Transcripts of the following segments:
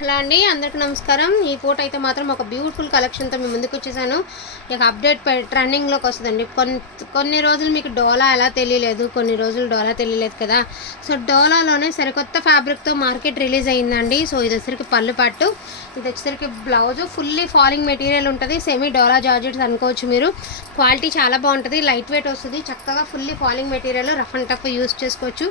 Hello అండి, అందరికీ నమస్కారం. ఈ ఫోటో అయితే మాత్రం ఒక బ్యూటిఫుల్ కలెక్షన్తో మేము ముందుకు వచ్చేసాను. ఇక అప్డేట్ ట్రెండింగ్లోకి వస్తుందండి. కొన్ని రోజులు మీకు డోలా ఎలా తెలియలేదు, కొన్ని రోజులు డోలా తెలియలేదు కదా. సో డోలాలోనే సరికొత్త ఫ్యాబ్రిక్తో మార్కెట్ రిలీజ్ అయ్యిందండి. సో ఇది వచ్చరికి పళ్ళు పట్టు, ఇది వచ్చేసరికి బ్లౌజు ఫుల్లీ ఫాలింగ్ మెటీరియల్ ఉంటుంది. సెమీ డోలా జార్జెట్స్ అనుకోవచ్చు మీరు. క్వాలిటీ చాలా బాగుంటుంది, లైట్ వెయిట్ వస్తుంది, చక్కగా fully falling material, rough and tough use చేసుకోవచ్చు.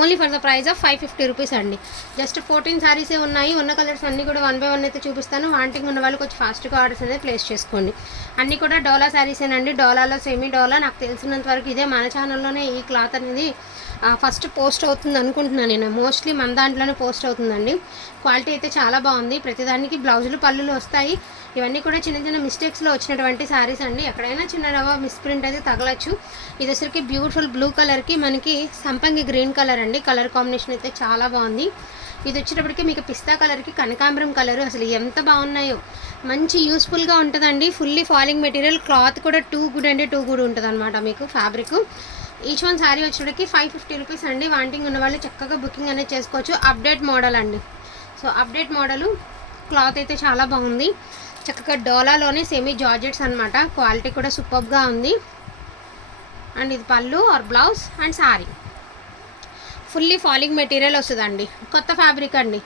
Only for the price of 550 rupees అండి. జస్ట్ 14 సారీసే ఉన్నాయి. ఉన్న కలర్స్ అన్నీ కూడా 1 by 1 అయితే చూపిస్తాను. వాంటింగ్ ఉన్న వాళ్ళు కొంచెం ఫాస్ట్గా ఆర్డర్స్ అనేది ప్లేస్ చేసుకోండి. అన్నీ కూడా డోలా శారీసేనండి. డోలాలో సెమీ డోలా. నాకు తెలిసినంత వరకు ఇదే మన ఛానల్లోనే ఈ క్లాత్ అనేది ఫస్ట్ పోస్ట్ అవుతుంది అనుకుంటున్నాను నేను. మోస్ట్లీ మన దాంట్లోనే పోస్ట్ అవుతుందండి. క్వాలిటీ అయితే చాలా బాగుంది. ప్రతిదానికి బ్లౌజులు పళ్ళులు వస్తాయి. ఇవన్నీ కూడా చిన్న చిన్న మిస్టేక్స్లో వచ్చినటువంటి శారీస్ అండి. ఎక్కడైనా చిన్న రవ్వ మిస్ప్రింట్ అయితే తగలచ్చు. ఇది వచ్చరికి బ్యూటిఫుల్ బ్లూ కలర్కి మనకి సంపంగి గ్రీన్ కలర్ అండి. కలర్ కాంబినేషన్ అయితే చాలా బాగుంది. ఇది వచ్చేటప్పటికి మీకు పిస్తా కలర్కి కనకాంబరం కలర్, అసలు ఎంత బాగున్నాయో. మంచి యూస్ఫుల్గా ఉంటుందండి. ఫుల్లీ ఫాలింగ్ మెటీరియల్, క్లాత్ కూడా టూ గుడ్ అంటే టూ గుడ్ ఉంటుంది అనమాట మీకు ఫ్యాబ్రిక్. ఈచ్ వన్ శారీ వచ్చేటప్పటికి 550 రూపీస్ అండి. వాంటింగ్ ఉన్న వాళ్ళు చక్కగా బుకింగ్ అనేది చేసుకోవచ్చు. అప్డేట్ మోడల్ అండి. సో అప్డేట్ మోడలు, క్లాత్ అయితే చాలా బాగుంది. చక్కగా డోలాలోనే సెమీ జార్జెట్స్ అనమాట. క్వాలిటీ కూడా సూపర్గా ఉంది. అండ్ ఇది పళ్ళు are blouse and sari fully falling material వస్తుందండి. కొత్త ఫ్యాబ్రిక్ అండి,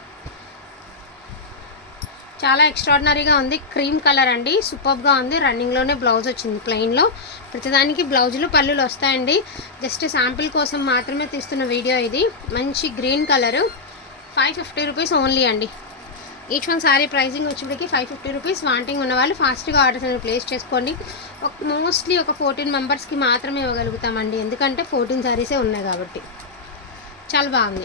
చాలా ఎక్స్ట్రాడినరీగా ఉంది. క్రీమ్ కలర్ అండి, సూపర్గా ఉంది. రన్నింగ్లోనే బ్లౌజ్ వచ్చింది ప్లెయిన్లో. ప్రతిదానికి బ్లౌజులు పళ్ళులు వస్తాయండి. జస్ట్ శాంపిల్ కోసం మాత్రమే తీస్తున్న వీడియో ఇది. మంచి గ్రీన్ కలరు, 550 రూపీస్ ఓన్లీ అండి. ఈచ్ వన్ శారీ ప్రైజింగ్ వచ్చేప్పటికి 550 రూపీస్. వాంటింగ్ ఉన్న వాళ్ళు ఫాస్ట్గా ఆర్డర్స్ అనేది ప్లేస్ చేసుకోండి. మోస్ట్లీ ఒక 14 మెంబర్స్కి మాత్రమే ఇవ్వగలుగుతామండి, ఎందుకంటే 14 శారీసే ఉన్నాయి కాబట్టి. చాలా బాగుంది.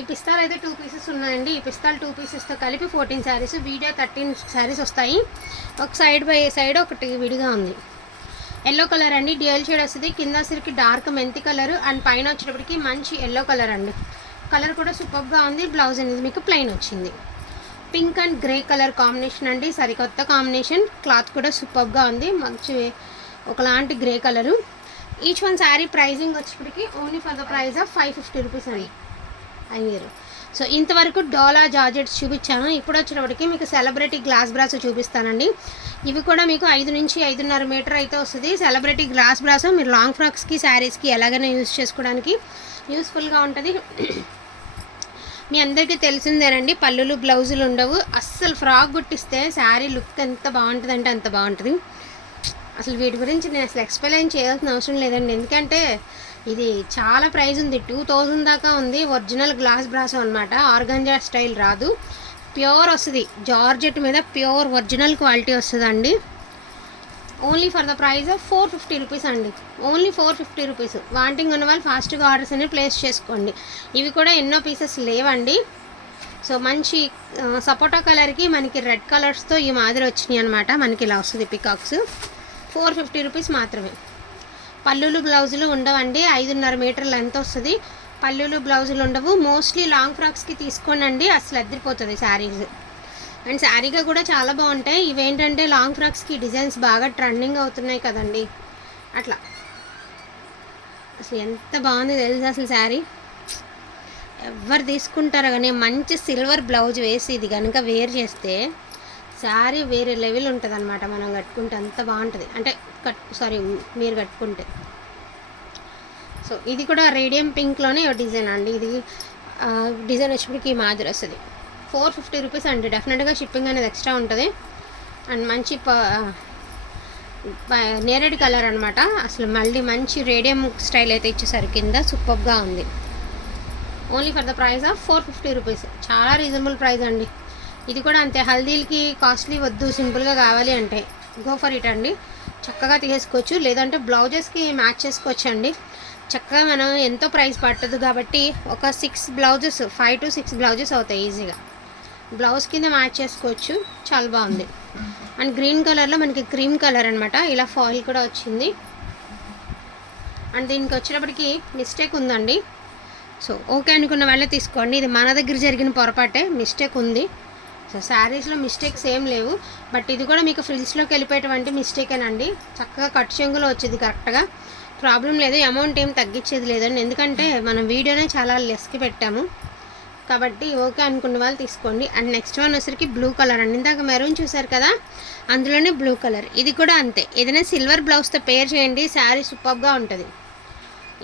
ఈ పిస్తాలు అయితే 2 పీసెస్ ఉన్నాయండి. ఈ పిస్తాలు 2 పీసెస్తో కలిపి 14 శారీస్, వీడియో 13 శారీస్ వస్తాయి. ఒక సైడ్ బై సైడ్ ఒకటి విడిగా ఉంది. ఎల్లో కలర్ అండి, డ్యూయల్ షేడ్ వస్తుంది. కింద సరికి డార్క్ మెంతి కలర్ అండ్ పైన వచ్చేటప్పటికి మంచి ఎల్లో కలర్ అండి. కలర్ కూడా సూపర్గా ఉంది. బ్లౌజ్ అనేది మీకు ప్లెయిన్ వచ్చింది. Pink and grey colour combination అండి, సరికొత్త కాంబినేషన్. క్లాత్ కూడా సూపర్గా ఉంది, మంచి ఒకలాంటి grey colour. Each one sari pricing వచ్చేప్పటికి only for the price of 550 rupees అండి. అయ్యారు. సో ఇంతవరకు డోలా జార్జెట్స్ చూపించాను. ఇప్పుడు వచ్చేటప్పటికి మీకు సెలబ్రిటీ గ్లాస్ బ్రాస్ చూపిస్తానండి. ఇవి కూడా మీకు 5 నుంచి 5.5 మీటర్ అయితే వస్తుంది. సెలబ్రిటీ గ్లాస్ బ్రాస్ మీరు లాంగ్ ఫ్రాక్స్కి, శారీస్కి ఎలాగైనా యూజ్ చేసుకోవడానికి యూస్ఫుల్గా ఉంటుంది. మీ అందరికీ తెలిసిందేనండి, పళ్ళులు బ్లౌజులు ఉండవు. అస్సలు ఫ్రాక్ గుట్టిస్తే శారీ లుక్ ఎంత బాగుంటుంది అంటే అంత బాగుంటుంది. అసలు వీటి గురించి నేను అసలు ఎక్స్ప్లెయిన్ చేయాల్సిన అవసరం లేదండి, ఎందుకంటే ఇది చాలా ప్రైస్ ఉంది. 2000 దాకా ఉంది. ఒరిజినల్ గ్లాస్ బ్రాసో అనమాట. ఆర్గాంజా స్టైల్ రాదు, ప్యూర్ వస్తుంది. జార్జెట్ మీద ప్యూర్ ఒరిజినల్ క్వాలిటీ వస్తుందండి. Only for the price of 450 rupees అండి. Only 450 rupees. వాంటింగ్ ఉన్న వాళ్ళు ఫాస్ట్గా ఆర్డర్స్ అనేవి ప్లేస్ చేసుకోండి. ఇవి కూడా ఎన్నో పీసెస్ లేవండి. సో మంచి సపోటా కలర్కి మనకి రెడ్ కలర్స్తో ఈ మాదిరి వచ్చినాయి అనమాట. మనకి ఇలా వస్తుంది పికాక్స్. 450 రూపీస్ మాత్రమే. పళ్ళులు బ్లౌజులు ఉండవండి. 5.5 మీటర్ లెంత్ వస్తుంది. పళ్ళులు బ్లౌజులు ఉండవు. మోస్ట్లీ లాంగ్ ఫ్రాక్స్కి తీసుకోండి, అసలు అద్దరిపోతుంది శారీస్. అండ్ శారీగా కూడా చాలా బాగుంటాయి. ఇవేంటంటే లాంగ్ ఫ్రాక్స్కి డిజైన్స్ బాగా ట్రెండింగ్ అవుతున్నాయి కదండి, అట్లా. అసలు ఎంత బాగుంది తెలుసు అసలు శారీ. ఎవరు తీసుకుంటారో కానీ మంచి సిల్వర్ బ్లౌజ్ వేసి ఇది కనుక వేర్ చేస్తే శారీ వేరే లెవెల్ ఉంటుంది అనమాట. మనం కట్టుకుంటే అంత బాగుంటుంది, అంటే మీరు కట్టుకుంటే. సో ఇది కూడా రేడియం పింక్లోనే డిజైన్ అండి. ఇది డిజైన్ వచ్చేప్పటికి ఈ మాదిరి వస్తుంది. 450 రూపీస్ అండి. డెఫినెట్గా షిప్పింగ్ అనేది ఎక్స్ట్రా ఉంటుంది. అండ్ మంచి నేరేడ్ కలర్ అనమాట. అసలు మళ్ళీ మంచి రేడియం స్టైల్ అయితే ఇచ్చేసారు కింద, సూపర్గా ఉంది. Only for the price of 450 rupees. చాలా రీజనబుల్ ప్రైస్ అండి. ఇది కూడా అంతే. హల్దీలకి కాస్ట్లీ వద్దు, సింపుల్గా కావాలి అంటే గో ఫర్ ఇట్ అండి. చక్కగా తీసుకోవచ్చు, లేదంటే బ్లౌజెస్కి మ్యాచ్ చేసుకోవచ్చు అండి. చక్కగా మనం ఎంతో ప్రైస్ పట్టదు కాబట్టి ఒక 6 బ్లౌజెస్, 5 to 6 బ్లౌజెస్ అవుతాయి ఈజీగా. బ్లౌజ్ కింద మ్యాచ్ చేసుకోవచ్చు. చాలా బాగుంది. అండ్ గ్రీన్ కలర్లో మనకి క్రీమ్ కలర్ అనమాట. ఇలా ఫాయిల్ కూడా వచ్చింది. అండ్ దీనికి వచ్చేటప్పటికి మిస్టేక్ ఉందండి. సో ఓకే అనుకున్న వాళ్ళే తీసుకోండి. ఇది మన దగ్గర జరిగిన పొరపాటే, మిస్టేక్ ఉంది. సో శారీస్లో మిస్టేక్స్ ఏం లేవు, బట్ ఇది కూడా మీకు ఫ్రిల్స్లోకి వెళ్ళిపోయేటువంటి మిస్టేకేనండి. చక్కగా కట్ చెంగులో వచ్చేది కరెక్ట్గా, ప్రాబ్లం లేదు. అమౌంట్ ఏం తగ్గించేది లేదండి, ఎందుకంటే మనం వీడియోనే చాలా లెస్కి పెట్టాము. కాబట్టి ఓకే అనుకున్న వాళ్ళు తీసుకోండి. అండ్ నెక్స్ట్ వన్ వచ్చరికి బ్లూ కలర్ అండి. ఇందాక మెరూన్ చూసారు కదా, అందులోనే బ్లూ కలర్. ఇది కూడా అంతే, ఏదైనా సిల్వర్ బ్లౌజ్తో పేర్ చేయండి, శారీ సూపర్గా ఉంటుంది.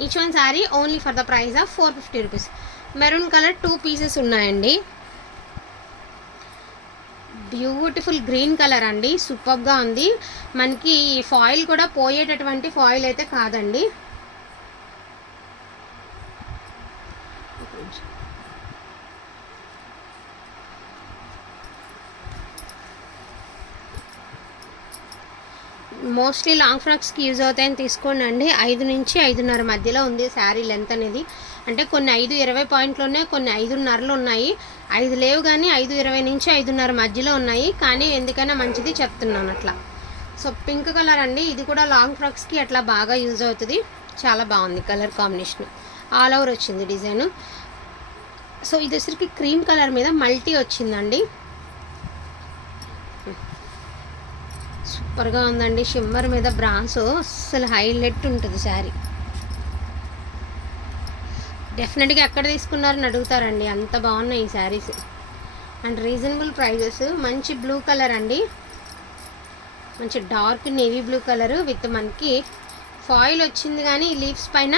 Each one sari only for the price of 450 rupees. Maroon colour 2 pieces ఉన్నాయండి. బ్యూటిఫుల్ గ్రీన్ కలర్ అండి, సూపర్గా ఉంది. మనకి ఫాయిల్ కూడా పోయేటటువంటి ఫాయిల్ అయితే కాదండి. మోస్ట్లీ లాంగ్ ఫ్రాక్స్కి యూజ్ అవుతాయని తీసుకోండి. 5 నుంచి 5.5 మధ్యలో ఉంది శారీ లెంత్ అనేది. అంటే కొన్ని 5.20 పాయింట్లు ఉన్నాయి, కొన్ని 5.5 ఉన్నాయి. 5 లేవు కానీ 5.20 నుంచి 5.5 మధ్యలో ఉన్నాయి. కానీ ఎందుకైనా మంచిది చెప్తున్నాను అట్లా. సో పింక్ కలర్ అండి, ఇది కూడా లాంగ్ ఫ్రాక్స్కి అట్లా బాగా యూజ్ అవుతుంది. చాలా బాగుంది కలర్ కాంబినేషన్, ఆల్ ఓవర్ వచ్చింది డిజైన్. సో ఇది వచ్చరికి క్రీమ్ కలర్ మీద మల్టీ వచ్చిందండి, సూపర్గా ఉందండి. షిమ్మర్ మీద బ్రాన్స్ అసలు హైలైట్ ఉంటుంది శారీ. డెఫినెట్గా ఎక్కడ తీసుకున్నారని అడుగుతారండి, అంత బాగున్నాయి ఈ శారీస్. And reasonable prices. మంచి బ్లూ కలర్ అండి, మంచి dark navy blue colour with మనకి ఫాయిల్ వచ్చింది కానీ లీవ్స్ పైన.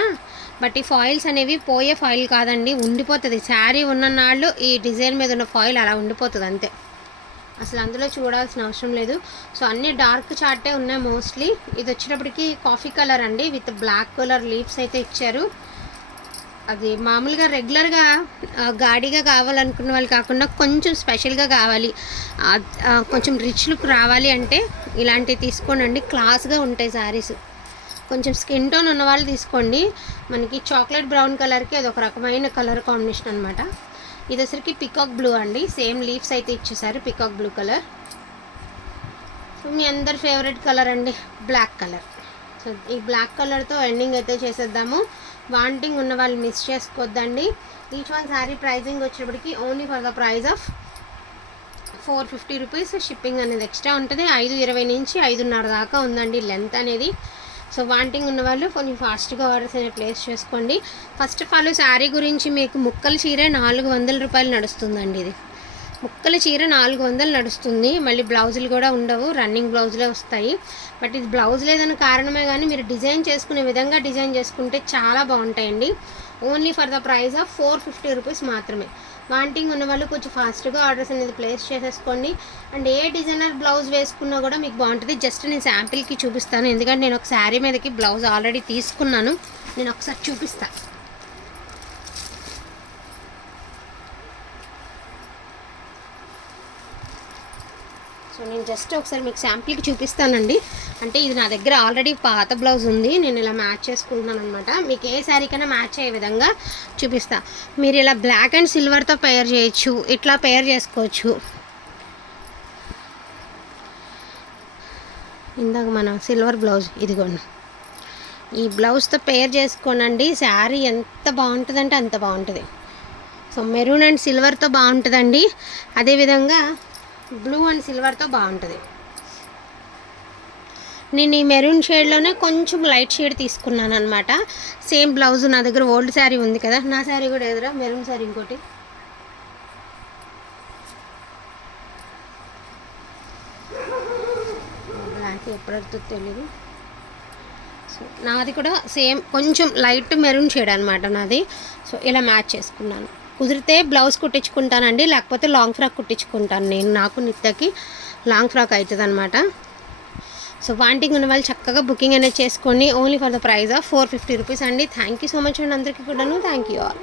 బట్ ఈ ఫాయిల్స్ అనేవి పోయే ఫాయిల్ కాదండి, ఉండిపోతుంది. శారీ ఉన్న నాళ్ళు ఈ డిజైన్ మీద ఉన్న ఫాయిల్ అలా ఉండిపోతుంది అంతే, అసలు అందులో చూడాల్సిన అవసరం లేదు. సో అన్నీ డార్క్ చార్టే ఉన్నాయి మోస్ట్లీ. ఇది వచ్చేటప్పటికి కాఫీ కలర్ అండి, విత్ బ్లాక్ కలర్ లీవ్స్ అయితే ఇచ్చారు. అది మామూలుగా రెగ్యులర్గా గాడిగా కావాలనుకున్న వాళ్ళు కాకుండా కొంచెం స్పెషల్గా కావాలి, కొంచెం రిచ్ లుక్ రావాలి అంటే ఇలాంటివి తీసుకోండి, క్లాస్గా ఉంటాయి శారీస్. కొంచెం స్కిన్ టోన్ ఉన్న వాళ్ళు తీసుకోండి. మనకి చాక్లెట్ బ్రౌన్ కలర్కి అది ఒక రకమైన కలర్ కాంబినేషన్ అనమాట. ఇది వచ్చరికి పికాక్ బ్లూ అండి, సేమ్ లీవ్స్ అయితే ఇచ్చేసారు, పికాక్ బ్లూ కలర్. సో మీ అందరి ఫేవరెట్ కలర్ అండి బ్లాక్ కలర్. సో ఈ బ్లాక్ కలర్తో ఎండింగ్ అయితే చేసేద్దాము. వాంటింగ్ ఉన్న వాళ్ళు మిస్ చేసుకోవద్దండి. ఈచ్ వన్ శారీ ప్రైజింగ్ వచ్చేటప్పటికి only for the price of 450 rupees. Shipping అనేది ఎక్స్ట్రా ఉంటుంది. 5.20 నుంచి 5.5 దాకా ఉందండి లెంత్ అనేది. సో వాంటింగ్ ఉన్న వాళ్ళు కొంచెం ఫాస్ట్గా ఆర్డర్స్ అనేది ప్లేస్ చేసుకోండి. ఫస్ట్ ఆఫ్ ఆల్ శారీ గురించి మీకు ముక్కల చీర 400 రూపాయలు నడుస్తుందండి. ఇది ముక్కల చీర 400 నడుస్తుంది. మళ్ళీ బ్లౌజులు కూడా ఉండవు, రన్నింగ్ బ్లౌజులే వస్తాయి. బట్ ఇది బ్లౌజ్ లేదని కారణమే కానీ మీరు డిజైన్ చేసుకునే విధంగా డిజైన్ చేసుకుంటే చాలా బాగుంటాయండి. Only for the price of 450 rupees మాత్రమే. వాంటింగ్ ఉన్న వాళ్ళు కొంచెం ఫాస్ట్గా ఆర్డర్స్ అనేది ప్లేస్ చేసేసుకోండి. అండ్ ఏ డిజైనర్ బ్లౌజ్ వేసుకున్నా కూడా మీకు బాగుంటుంది. జస్ట్ నేను శాంపిల్కి చూపిస్తాను, ఎందుకంటే నేను ఒక శారీ మీదకి బ్లౌజ్ ఆల్రెడీ తీసుకున్నాను. నేను ఒకసారి చూపిస్తాను. సో నేను జస్ట్ ఒకసారి మీకు శాంపిల్కి చూపిస్తానండి. అంటే ఇది నా దగ్గర ఆల్రెడీ పాత బ్లౌజ్ ఉంది, నేను ఇలా మ్యాచ్ చేసుకుంటున్నాను అనమాట. మీకు ఏ శారీకైనా మ్యాచ్ అయ్యే విధంగా చూపిస్తా. మీరు ఇలా బ్లాక్ అండ్ సిల్వర్తో పేర్ చేయొచ్చు, ఇట్లా పేర్ చేసుకోవచ్చు. ఇందాక మన సిల్వర్ బ్లౌజ్ ఇదిగోండి, ఈ బ్లౌజ్తో పేర్ చేసుకోనండి. శారీ ఎంత బాగుంటుందంటే అంత బాగుంటుంది. సో మెరూన్ అండ్ సిల్వర్తో బాగుంటుందండి, అదేవిధంగా బ్లూ అండ్ సిల్వర్తో బాగుంటుంది. నేను ఈ మెరూన్ షేడ్లోనే కొంచెం లైట్ షేడ్ తీసుకున్నాను అనమాట. సేమ్ బ్లౌజ్ నా దగ్గర ఓల్డ్ శారీ ఉంది కదా, నా శారీ కూడా ఎదురా మెరూన్ శారీ ఇంకోటి. బ్లాక్ ఎప్పుడవుతుందో తెలీదు. సో నాది కూడా సేమ్ కొంచెం లైట్ మెరూన్ షేడ్ అనమాట నాది. సో ఇలా మ్యాచ్ చేసుకున్నాను. కుదిరితే బ్లౌజ్ కుట్టించుకుంటానండి, లేకపోతే లాంగ్ ఫ్రాక్ కుట్టించుకుంటాను నేను. నాకు నిత్తకి లాంగ్ ఫ్రాక్ అవుతుంది అనమాట. సో వాంటింగ్ ఉన్న వాళ్ళు చక్కగా బుకింగ్ అనేది చేసుకోండి. Only for the price of 450 rupees అండి. థ్యాంక్ యూ సో మచ్ అండి అందరికీ కూడాను. Thank you all.